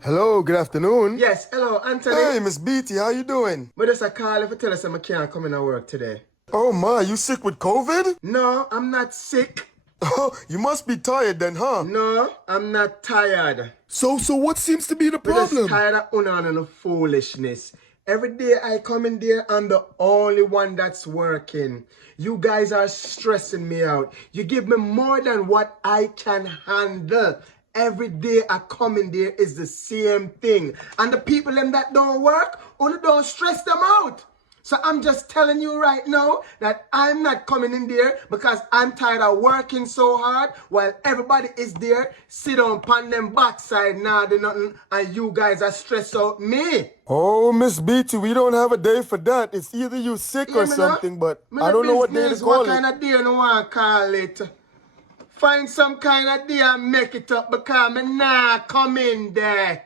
Hello, good afternoon. Yes, hello, Anthony. Hey, Miss Beatty, how you doing? But just a call if you tell us I can't come in to work today. Oh my, you sick with COVID? No, I'm not sick. Oh, you must be tired then, huh? No, I'm not tired. So what seems to be the We're just problem? tired of Unan and the foolishness. Every day I come in there, I'm the only one that's working. You guys are stressing me out. You give me more than what I can handle. Every day I come in there is the same thing. And the people them that don't work, only don't stress them out. So I'm just telling you right now that I'm not coming in there because I'm tired of working so hard while everybody is there, sit on pan them backside, nah do nothing, and you guys are stressed out me. Oh, Miss Beatty, we don't have a day for that. It's either you sick Hear or me now? something, but Me I no don't know what day to business what call it. kind of day you want to call it. Find some kind of day and make it up because me nah come in there.